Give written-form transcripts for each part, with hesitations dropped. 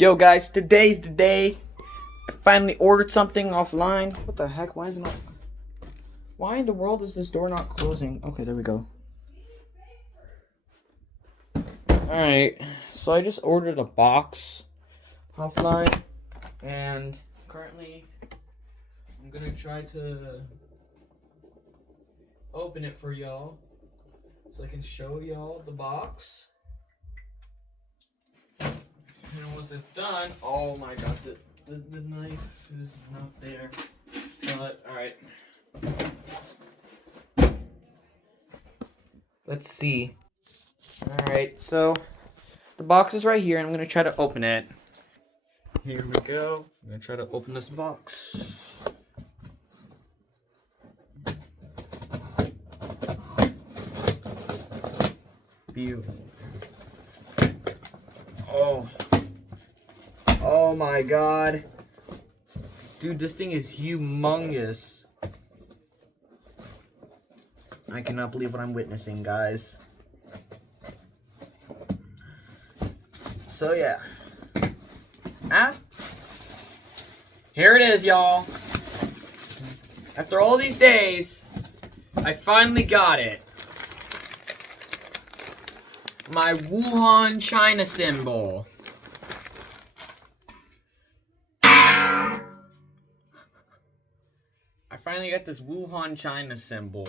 Yo guys, today's the day. I finally ordered something offline. What the heck? Why in the world is this door not closing? Okay, there we go. Alright, so I just ordered a box offline. And currently, I'm gonna try to open it for y'all. So I can show y'all the box. And once it's done, oh my god, the knife is not there. But, alright. Let's see. Alright, so the box is right here, and I'm going to try to open it. Here we go. I'm going to try to open this box. Beautiful. Oh my god. Dude, this thing is humongous. I cannot believe what I'm witnessing, guys. So yeah. Here it is, y'all. After all these days, I finally got it. My Wuhan, China cymbal. I finally got this Wuhan, China cymbal.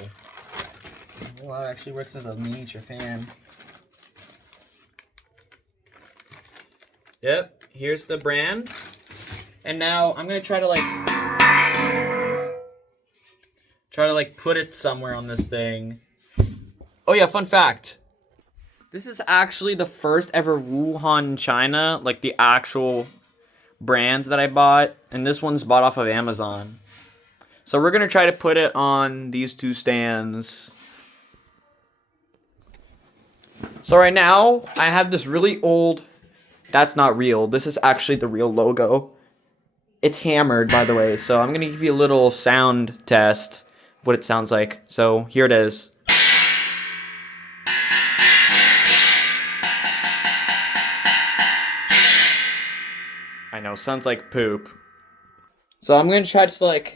Well, it actually works as a miniature fan. Yep, here's the brand. And now I'm gonna try to put it somewhere on this thing. Oh yeah, fun fact. This is actually the first ever Wuhan, China, like the actual brands that I bought. And this one's bought off of Amazon. So we're gonna try to put it on these two stands. So right now, I have this really old... That's not real. This is actually the real logo. It's hammered, by the way. So I'm going to give you a little sound test of what it sounds like. So here it is. I know, sounds like poop. So I'm going to try to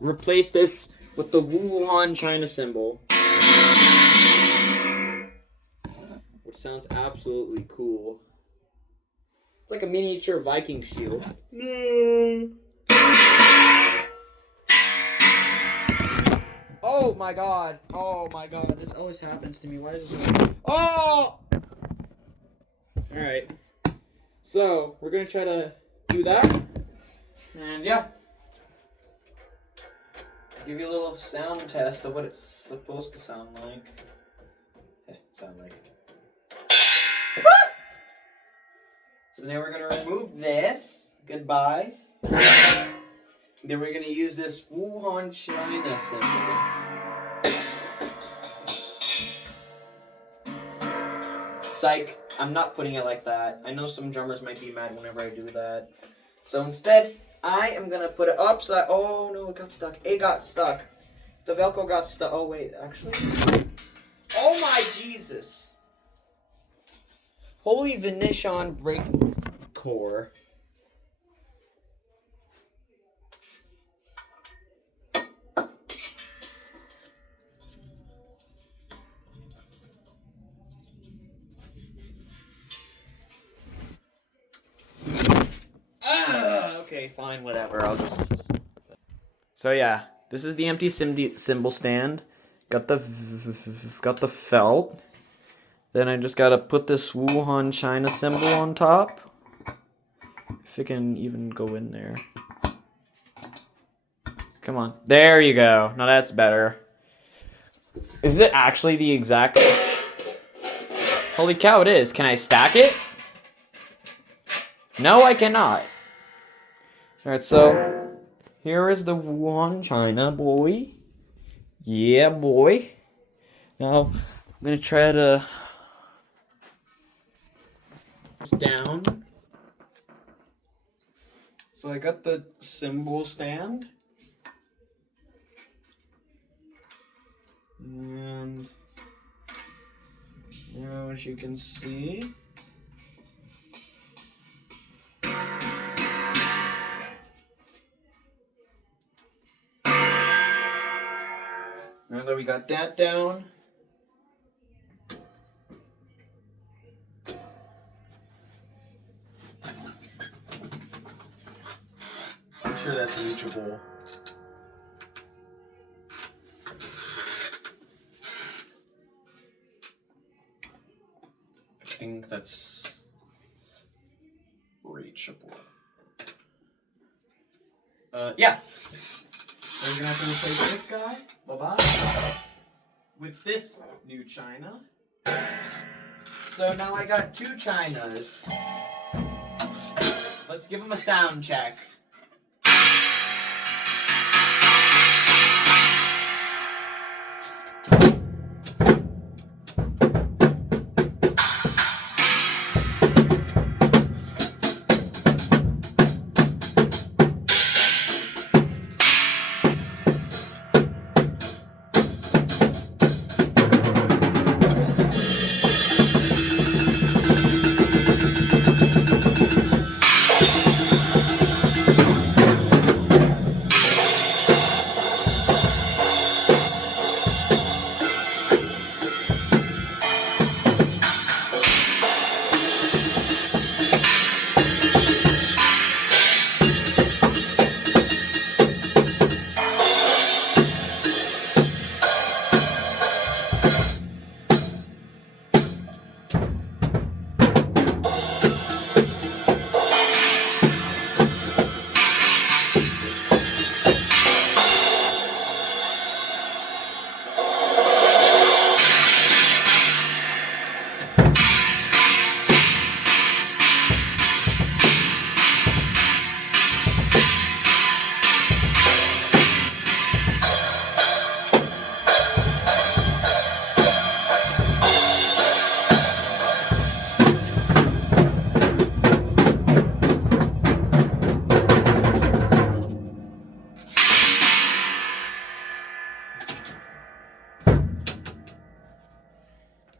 replace this with the Wuhan, China cymbal. Which sounds absolutely cool. It's like a miniature Viking shield. Oh my god. Oh my god. This always happens to me. Why is this always... Oh! Alright. So, we're gonna try to do that. And yeah. Give you a little sound test of what it's supposed to sound like. So now we're going to remove this. Goodbye. Then we're going to use this Wuhan, China symbol. Psych. I'm not putting it like that. I know some drummers might be mad whenever I do that. So instead, I am going to put it upside... Oh, no, it got stuck. It got stuck. The Velcro got stuck. Oh, wait, actually... Oh, my Jesus. Holy Venetian break core. Okay, fine, whatever. I'll just... So yeah, this is the empty cymbal stand. Got the felt. Then I just gotta put this Wuhan, China symbol on top. If it can even go in there. Come on. There you go. Now that's better. Is it actually the exact... Holy cow, it is. Can I stack it? No, I cannot. Alright, so... Here is the Wuhan, China, boy. Yeah, boy. Now, I'm gonna try to... down. So I got the cymbal stand. And now as you can see, that we got that down. I'm sure that's reachable. I think that's reachable. Yeah. We're gonna have to replace this guy. Bye-bye. With this new china. So now I got 2 chinas. Let's give them a sound check.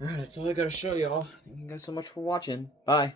Alright, that's all I gotta show y'all. Thank you guys so much for watching. Bye.